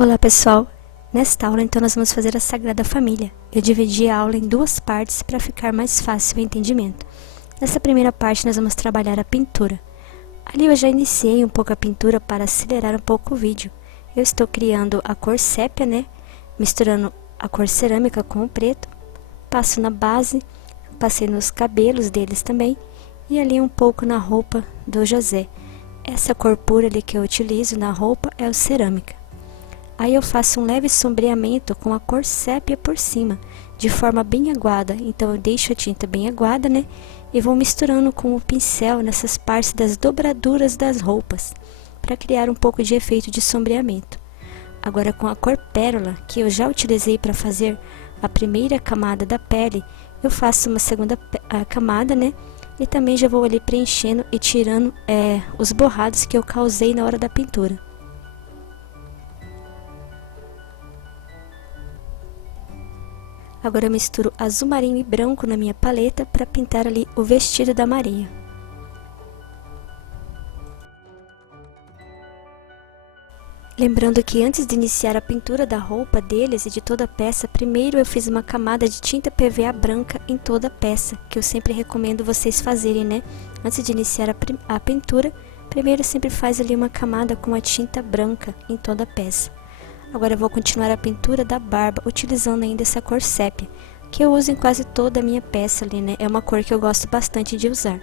Olá pessoal, nesta aula então nós vamos fazer a Sagrada Família. Eu dividi a aula em duas partes para ficar mais fácil o entendimento. Nessa primeira parte nós vamos trabalhar a pintura. Ali eu já iniciei um pouco a pintura para acelerar um pouco o vídeo. Eu estou criando a cor sépia, misturando a cor cerâmica com o preto. Passo na base, passei nos cabelos deles também e ali um pouco na roupa do José. Essa cor pura ali que eu utilizo na roupa é o cerâmica. Aí eu faço um leve sombreamento com a cor sépia por cima, de forma bem aguada. Então eu deixo a tinta bem aguada, e vou misturando com o pincel nessas partes das dobraduras das roupas, para criar um pouco de efeito de sombreamento. Agora com a cor pérola, que eu já utilizei para fazer a primeira camada da pele, eu faço uma segunda camada, e também já vou ali preenchendo e tirando os borrados que eu causei na hora da pintura. Agora eu misturo azul marinho e branco na minha paleta para pintar ali o vestido da Maria. Lembrando que antes de iniciar a pintura da roupa deles e de toda a peça, primeiro eu fiz uma camada de tinta PVA branca em toda a peça, que eu sempre recomendo vocês fazerem, Antes de iniciar a pintura, primeiro sempre faz ali uma camada com a tinta branca em toda a peça. Agora eu vou continuar a pintura da barba, utilizando ainda essa cor sépia, que eu uso em quase toda a minha peça ali, É uma cor que eu gosto bastante de usar.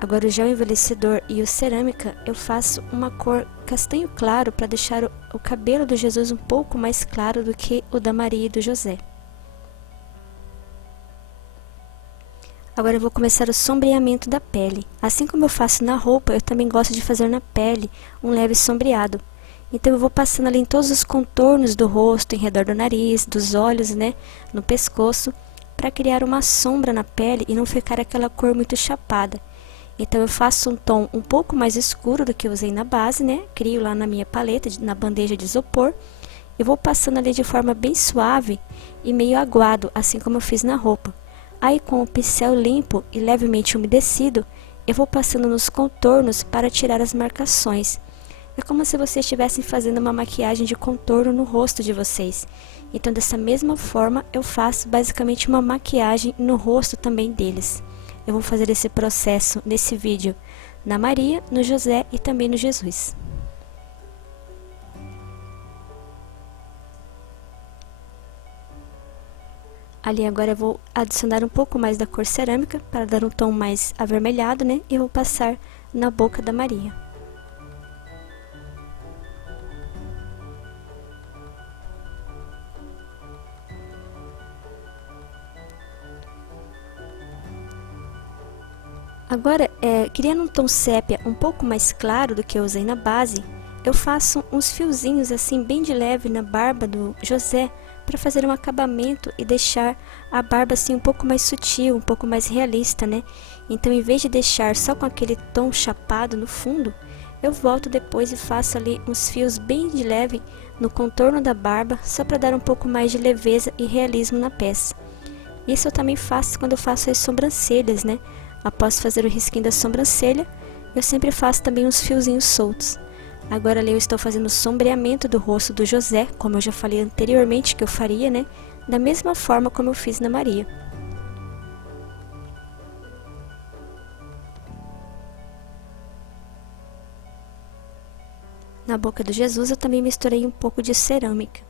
Agora o gel envelhecedor e o cerâmica, eu faço uma cor castanho claro para deixar o cabelo do Jesus um pouco mais claro do que o da Maria e do José. Agora eu vou começar o sombreamento da pele. Assim como eu faço na roupa, eu também gosto de fazer na pele um leve sombreado. Então eu vou passando ali em todos os contornos do rosto, em redor do nariz, dos olhos, no pescoço, para criar uma sombra na pele e não ficar aquela cor muito chapada. Então eu faço um tom um pouco mais escuro do que eu usei na base, Crio lá na minha paleta, na bandeja de isopor. E vou passando ali de forma bem suave e meio aguado, assim como eu fiz na roupa. Aí com o pincel limpo e levemente umedecido, eu vou passando nos contornos para tirar as marcações. É como se vocês estivessem fazendo uma maquiagem de contorno no rosto de vocês. Então dessa mesma forma eu faço basicamente uma maquiagem no rosto também deles. Eu vou fazer esse processo nesse vídeo na Maria, no José e também no Jesus. Ali agora eu vou adicionar um pouco mais da cor cerâmica para dar um tom mais avermelhado, E eu vou passar na boca da Maria. Agora, criando um tom sépia um pouco mais claro do que eu usei na base, eu faço uns fiozinhos assim bem de leve na barba do José, para fazer um acabamento e deixar a barba assim um pouco mais sutil, um pouco mais realista, Então, em vez de deixar só com aquele tom chapado no fundo, eu volto depois e faço ali uns fios bem de leve no contorno da barba, só para dar um pouco mais de leveza e realismo na peça. Isso eu também faço quando eu faço as sobrancelhas, Após fazer o risquinho da sobrancelha, eu sempre faço também uns fiozinhos soltos. Agora ali eu estou fazendo o sombreamento do rosto do José, como eu já falei anteriormente que eu faria, Da mesma forma como eu fiz na Maria. Na boca do Jesus eu também misturei um pouco de cerâmica.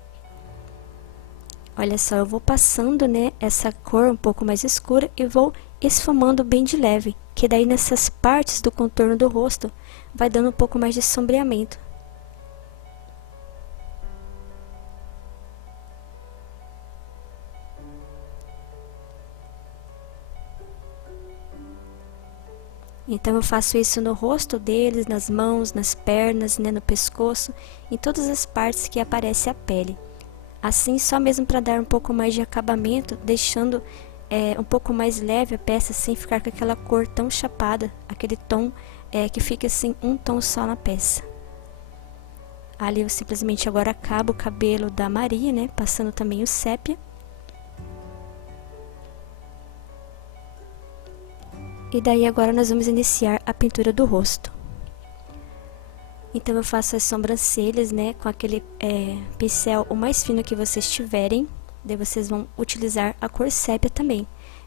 Olha só, eu vou passando, essa cor um pouco mais escura e vou esfumando bem de leve, que daí nessas partes do contorno do rosto vai dando um pouco mais de sombreamento. Então eu faço isso no rosto deles, nas mãos, nas pernas, no pescoço, em todas as partes que aparece a pele. Assim, só mesmo para dar um pouco mais de acabamento, deixando um pouco mais leve a peça, sem ficar com aquela cor tão chapada, aquele tom que fica assim um tom só na peça. Ali eu simplesmente agora acabo o cabelo da Maria, passando também o sépia. E daí agora nós vamos iniciar a pintura do rosto. Então eu faço as sobrancelhas, né, com aquele pincel o mais fino que vocês tiverem. Daí vocês vão utilizar a cor sépia também.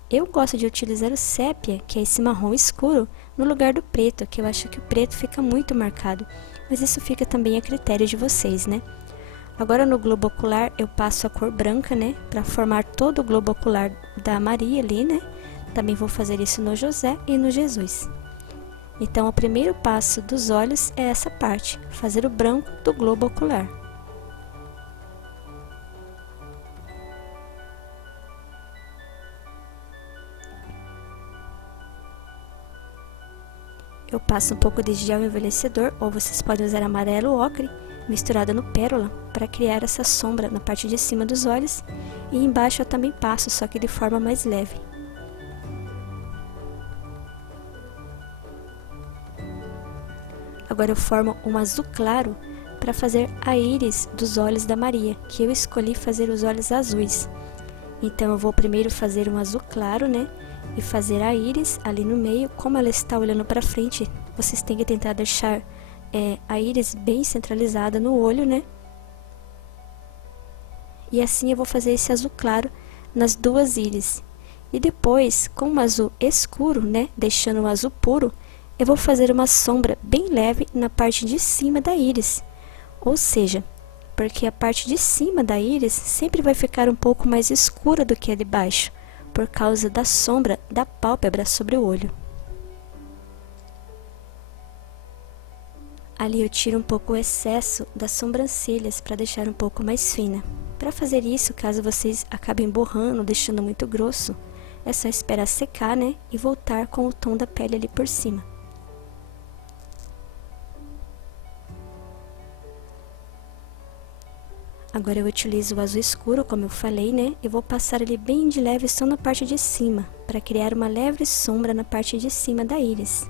Eu gosto de utilizar o sépia, que é esse marrom escuro, no lugar do preto, que eu acho que o preto fica muito marcado. Mas isso fica também a critério de vocês, né? Agora no globo ocular eu passo a cor branca, né, para formar todo o globo ocular da Maria ali, né? Também vou fazer isso no José e no Jesus. Então o primeiro passo dos olhos é essa parte, fazer o branco do globo ocular. Eu passo um pouco de gel envelhecedor, ou vocês podem usar amarelo ocre, misturado no pérola, para criar essa sombra na parte de cima dos olhos, e embaixo eu também passo, só que de forma mais leve. Agora eu formo um azul claro para fazer a íris dos olhos da Maria, que eu escolhi fazer os olhos azuis. Então eu vou primeiro fazer um azul claro, né? E fazer a íris ali no meio. Como ela está olhando para frente, vocês têm que tentar deixar a íris bem centralizada no olho, né? E assim eu vou fazer esse azul claro nas duas íris. E depois, com um azul escuro, né? Deixando o azul puro, eu vou fazer uma sombra bem leve na parte de cima da íris. Ou seja, porque a parte de cima da íris sempre vai ficar um pouco mais escura do que a de baixo, por causa da sombra da pálpebra sobre o olho. Ali eu tiro um pouco o excesso das sobrancelhas para deixar um pouco mais fina. Para fazer isso, caso vocês acabem borrando, deixando muito grosso, é só esperar secar, né? E voltar com o tom da pele ali por cima. Agora eu utilizo o azul escuro, como eu falei, né? E vou passar ele bem de leve só na parte de cima, para criar uma leve sombra na parte de cima da íris.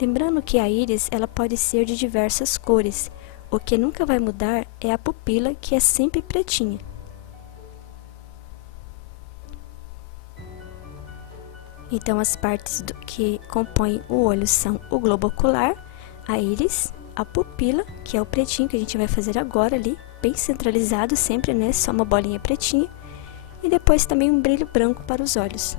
Lembrando que a íris, ela pode ser de diversas cores. O que nunca vai mudar é a pupila, que é sempre pretinha. Então as partes que compõem o olho são o globo ocular, a íris, a pupila, que é o pretinho que a gente vai fazer agora ali, bem centralizado sempre, né? Só uma bolinha pretinha. E depois também um brilho branco para os olhos.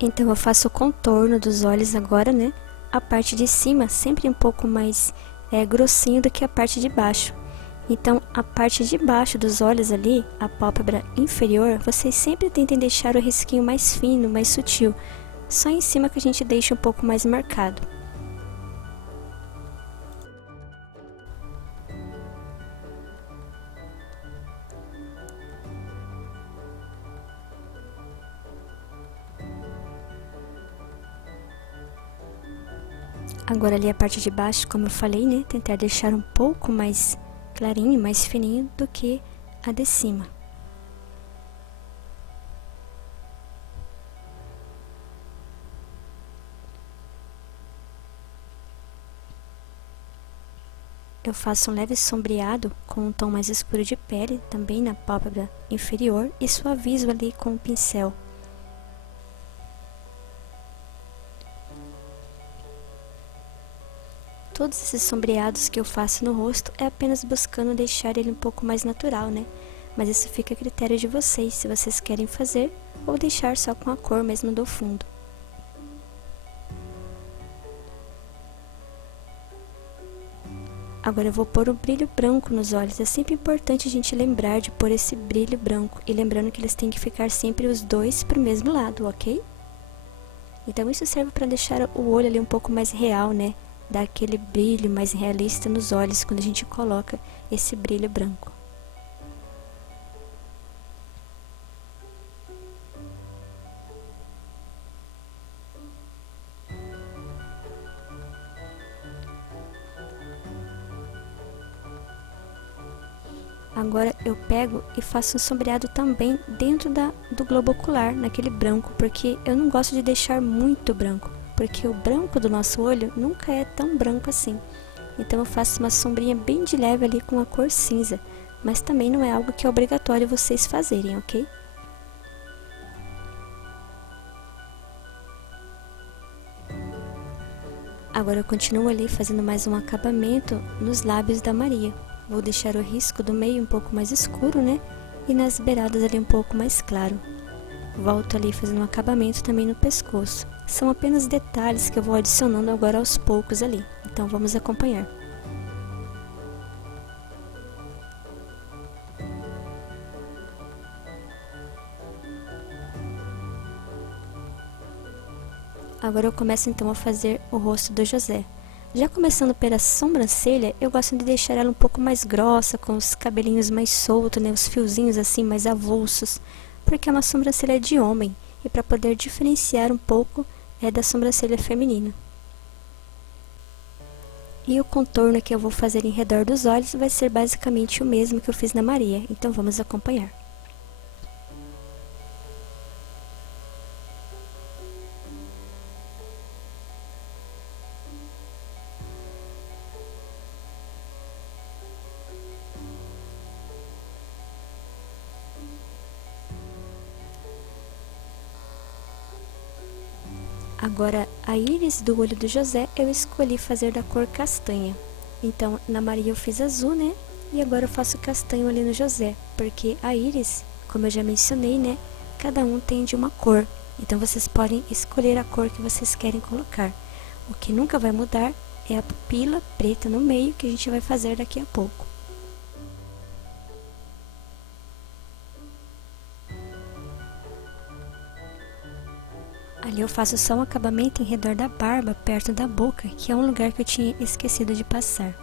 Então eu faço o contorno dos olhos agora, né? A parte de cima sempre um pouco mais grossinho do que a parte de baixo. Então a parte de baixo dos olhos ali, a pálpebra inferior, vocês sempre tentem deixar o risquinho mais fino, mais sutil. Só em cima que a gente deixa um pouco mais marcado. Agora ali a parte de baixo, como eu falei, né? Tentar deixar um pouco mais clarinho, mais fininho do que a de cima. Eu faço um leve sombreado com um tom mais escuro de pele, também na pálpebra inferior, e suavizo ali com o pincel. Todos esses sombreados que eu faço no rosto é apenas buscando deixar ele um pouco mais natural, né? Mas isso fica a critério de vocês, se vocês querem fazer ou deixar só com a cor mesmo do fundo. Agora eu vou pôr o brilho branco nos olhos. É sempre importante a gente lembrar de pôr esse brilho branco. E lembrando que eles têm que ficar sempre os dois pro mesmo lado, ok? Então isso serve para deixar o olho ali um pouco mais real, né? Dar aquele brilho mais realista nos olhos quando a gente coloca esse brilho branco. Agora eu pego e faço um sombreado também dentro do globo ocular, naquele branco, porque eu não gosto de deixar muito branco, porque o branco do nosso olho nunca é tão branco assim. Então eu faço uma sombrinha bem de leve ali com a cor cinza, mas também não é algo que é obrigatório vocês fazerem, ok? Agora eu continuo ali fazendo mais um acabamento nos lábios da Maria. Vou deixar o risco do meio um pouco mais escuro, né? E nas beiradas ali um pouco mais claro. Volto ali fazendo um acabamento também no pescoço. São apenas detalhes que eu vou adicionando agora aos poucos ali. Então vamos acompanhar. Agora eu começo então a fazer o rosto do José. Já começando pela sobrancelha, eu gosto de deixar ela um pouco mais grossa, com os cabelinhos mais soltos, né, os fiozinhos assim mais avulsos, porque é uma sobrancelha de homem e para poder diferenciar um pouco da sobrancelha feminina. E o contorno que eu vou fazer em redor dos olhos vai ser basicamente o mesmo que eu fiz na Maria, então vamos acompanhar. Agora, a íris do olho do José eu escolhi fazer da cor castanha. Então, na Maria eu fiz azul, né? E agora eu faço castanho ali no José, porque a íris, como eu já mencionei, né? Cada um tem de uma cor. Então, vocês podem escolher a cor que vocês querem colocar. O que nunca vai mudar é a pupila preta no meio, que a gente vai fazer daqui a pouco. Ali eu faço só um acabamento em redor da barba, perto da boca, que é um lugar que eu tinha esquecido de passar.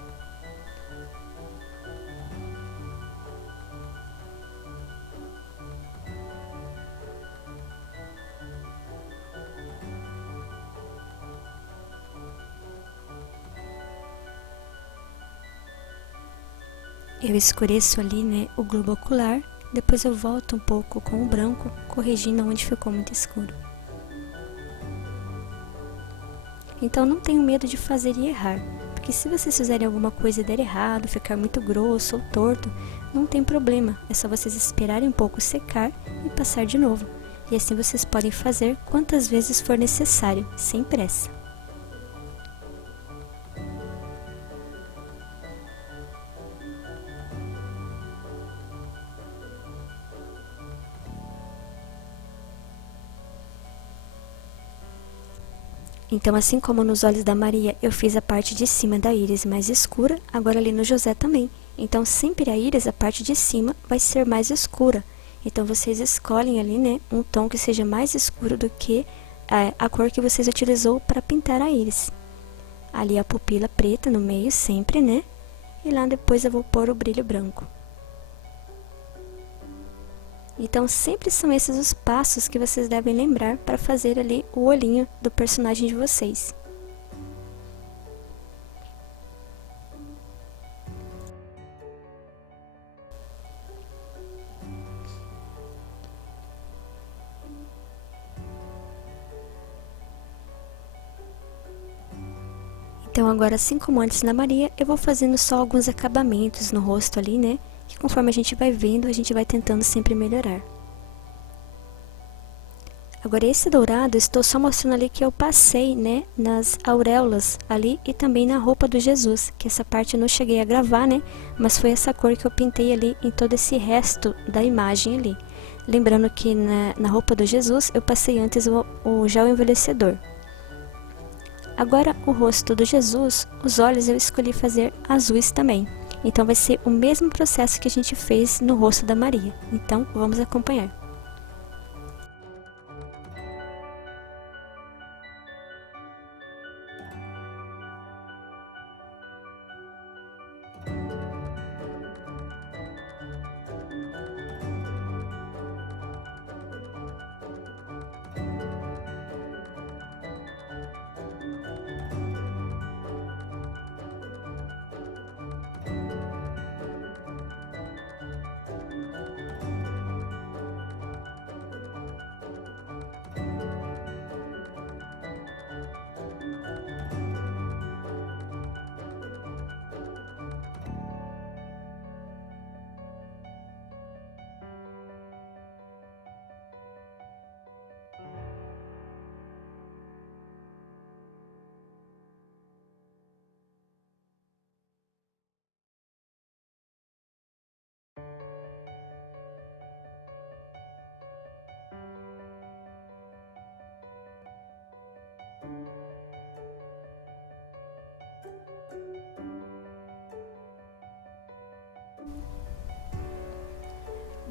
Eu escureço ali, né, o globo ocular, depois eu volto um pouco com o branco, corrigindo onde ficou muito escuro. Então não tenho medo de fazer e errar, porque se vocês fizerem alguma coisa e der errado, ficar muito grosso ou torto, não tem problema, é só vocês esperarem um pouco secar e passar de novo. E assim vocês podem fazer quantas vezes for necessário, sem pressa. Então, assim como nos olhos da Maria eu fiz a parte de cima da íris mais escura, agora ali no José também. Então, sempre a íris, a parte de cima, vai ser mais escura. Então, vocês escolhem ali, né, um tom que seja mais escuro do que a cor que vocês utilizou para pintar a íris. Ali a pupila preta no meio sempre, né? E lá depois eu vou pôr o brilho branco. Então, sempre são esses os passos que vocês devem lembrar para fazer ali o olhinho do personagem de vocês. Então, agora, assim como antes na Maria, eu vou fazendo só alguns acabamentos no rosto ali, né? Que conforme a gente vai vendo, a gente vai tentando sempre melhorar. Agora, esse dourado, eu estou só mostrando ali que eu passei, né, nas auréolas ali e também na roupa do Jesus, que essa parte eu não cheguei a gravar, né, mas foi essa cor que eu pintei ali em todo esse resto da imagem ali. Lembrando que na roupa do Jesus eu passei antes o gel envelhecedor. Agora, o rosto do Jesus, os olhos eu escolhi fazer azuis também. Então, vai ser o mesmo processo que a gente fez no rosto da Maria. Então, vamos acompanhar.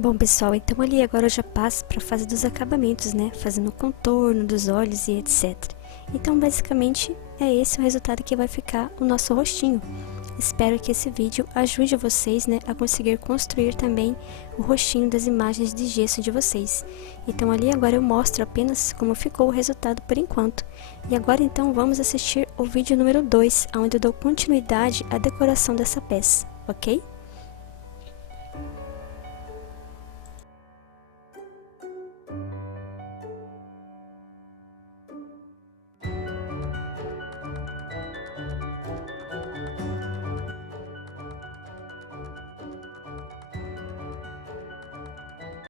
Bom, pessoal, então ali agora eu já passo para a fase dos acabamentos, né? Fazendo o contorno dos olhos e etc. Então, basicamente, é esse o resultado que vai ficar o nosso rostinho. Espero que esse vídeo ajude vocês, né, a conseguir construir também o rostinho das imagens de gesso de vocês. Então ali agora eu mostro apenas como ficou o resultado por enquanto. E agora então vamos assistir o vídeo número 2, onde eu dou continuidade à decoração dessa peça, ok?